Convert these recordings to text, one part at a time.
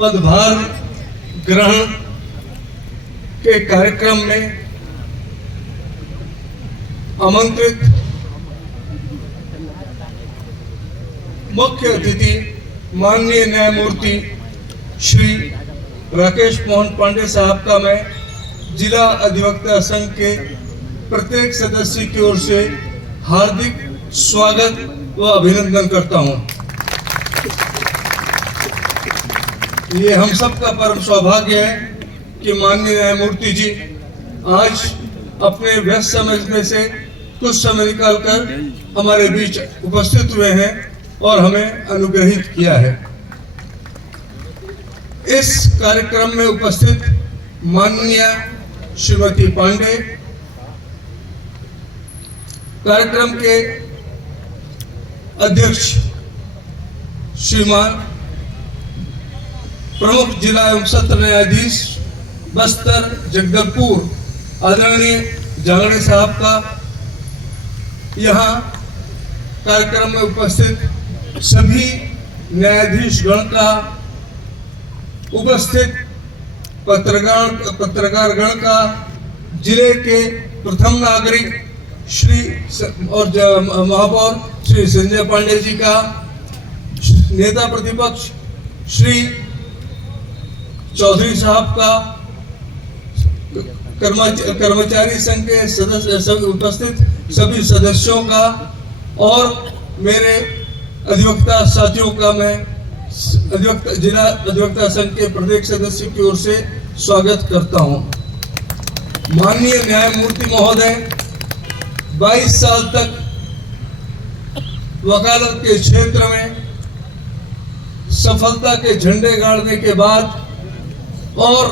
पदभार ग्रहण के कार्यक्रम में आमंत्रित मुख्य अतिथि माननीय न्यायमूर्ति श्री राकेश मोहन पांडे साहब का मैं जिला अधिवक्ता संघ के प्रत्येक सदस्य की ओर से हार्दिक स्वागत व अभिनंदन करता हूं। ये हम सब का परम सौभाग्य है कि माननीय न्यायमूर्ति जी आज अपने व्यस्त समय में से कुछ समय निकालकर हमारे बीच उपस्थित हुए हैं और हमें अनुग्रहित किया है। इस कार्यक्रम में उपस्थित माननीय श्रीमती पांडे, कार्यक्रम के अध्यक्ष श्रीमान प्रमुख जिला एवं सत्र न्यायाधीश बस्तर जगदलपुर आदरणीय जांगड़े साहब का, यहाँ कार्यक्रम में उपस्थित सभी न्यायाधीश गण का, उपस्थित पत्रकार गण का, जिले के प्रथम नागरिक श्री और महापौर श्री संजय पांडे जी का, नेता प्रतिपक्ष श्री चौधरी साहब का, कर्मचारी संघ के सदस्य सभी उपस्थित सभी सदस्यों का और मेरे अधिवक्ता साथियों का मैं जिला अधिवक्ता संघ के प्रत्येक सदस्य की ओर से स्वागत करता हूं। माननीय न्यायमूर्ति महोदय 22 साल तक वकालत के क्षेत्र में सफलता के झंडे गाड़ने के बाद और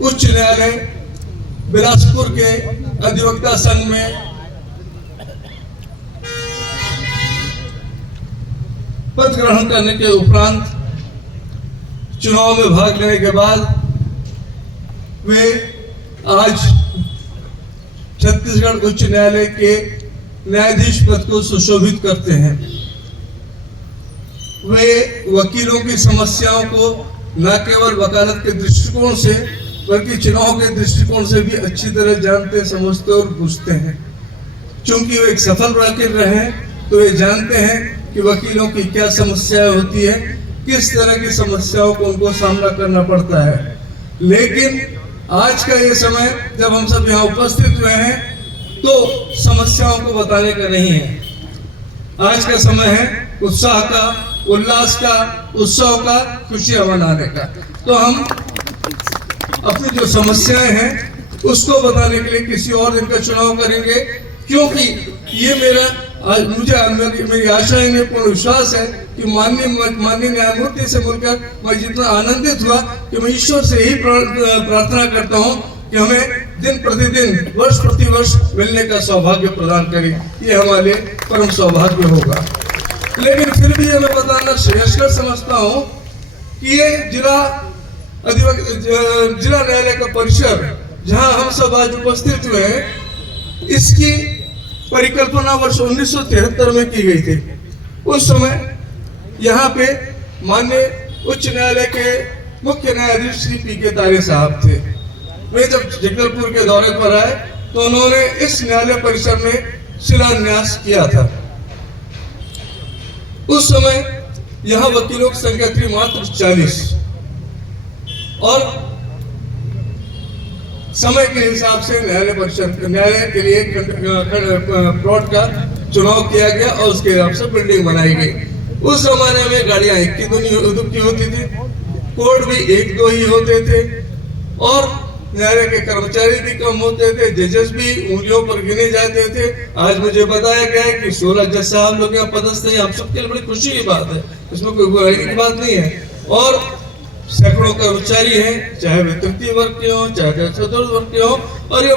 उच्च न्यायालय बिलासपुर के अधिवक्ता संघ में पद ग्रहण करने के उपरांत चुनाव में भाग लेने के बाद वे आज छत्तीसगढ़ उच्च न्यायालय के न्यायाधीश पद को सुशोभित करते हैं। वे वकीलों की समस्याओं को न केवल वकालत के दृष्टिकोण से बल्कि चुनाव के दृष्टिकोण से भी अच्छी तरह जानते, समझते और पूछते हैं। चूंकि वे एक सफल वकील रहे हैं तो वे जानते हैं कि वकीलों की क्या समस्याएं होती है, किस तरह की समस्याओं को उनको सामना करना पड़ता है। लेकिन आज का ये समय जब हम सब यहाँ उपस्थित हुए हैं तो समस्याओं को बताने का नहीं है। आज का समय है उत्साह का, उल्लास का, उत्सव का, खुशियां मनाने का। तो हम अपनी जो समस्याएं हैं उसको बताने के लिए किसी और दिन का चुनाव करेंगे, क्योंकि ये मेरी आशा है, पूर्ण विश्वास है कि माननीय न्यायमूर्ति से मिलकर मैं जितना आनंदित हुआ कि मैं ईश्वर से यही प्रार्थना करता हूँ कि हमें दिन प्रतिदिन, वर्ष प्रतिवर्ष मिलने का सौभाग्य प्रदान करें। ये हमारे परम सौभाग्य होगा। लेकिन फिर भी मैं बताना श्रेयस्कर समझता हूँ कि ये जिला न्यायालय का परिसर जहाँ हम सब आज उपस्थित हुए हैं, इसकी परिकल्पना वर्ष 1973 में की गई थी। उस समय यहाँ पे माननीय उच्च न्यायालय के मुख्य न्यायाधीश श्री पी.के. तारे साहब थे। वे जब जगदलपुर के दौरे पर आए तो उन्होंने इस न्यायालय परिसर में शिलान्यास किया था। उस समय यहाँ वकीलों की संख्या थी मात्र 40 और समय के हिसाब से न्यायालय के लिए प्लॉट का चुनाव किया गया और उसके हिसाब से बिल्डिंग बनाई गई। उस जमाने में गाड़ियां एक की होती थी, कोर्ट भी 1-2 ही होते थे और न्यायालय के कर्मचारी भी कम होते थे, जजेस भी उंगलियों पर गिने जाते थे। आज मुझे बताया गया है कि 16 जज साहब लोग यहाँ पदस्थ हैं। हम सबके लिए बड़ी खुशी की बात है, इसमें कोई बुराई की बात नहीं है। और सैकड़ों कर्मचारी हैं, चाहे वे तृतीय वर्ग के हों, चाहे चतुर्थ वर्ग के हों, और ये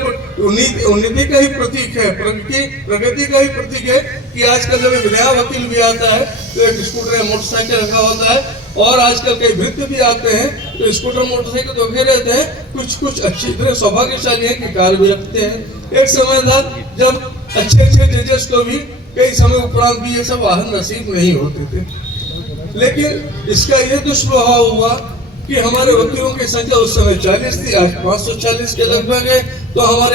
उन्नति का ही प्रतीक है, प्रगति का ही प्रतीक है कि आजकल जब एक नया वकील भी आता है तो एक स्कूटर या मोटरसाइकिल रखा होता है, और आजकल कई वृत्त भी आते हैं तो स्कूटर मोटरसाइकिल तो रखे रहते हैं। कुछ अच्छी इतने सौभाग्यशाली हैं कि कार भी रखते हैं। एक समय था जब अच्छे जजेस को भी कई समय उपरांत भी ये सब वाहन नसीब नहीं होते थे। लेकिन इसका ये दुष्प्रभाव हुआ कि हमारे वकीलों की संख्या उस समय 40 थी, आज 540 के लगभग है। तो हमारे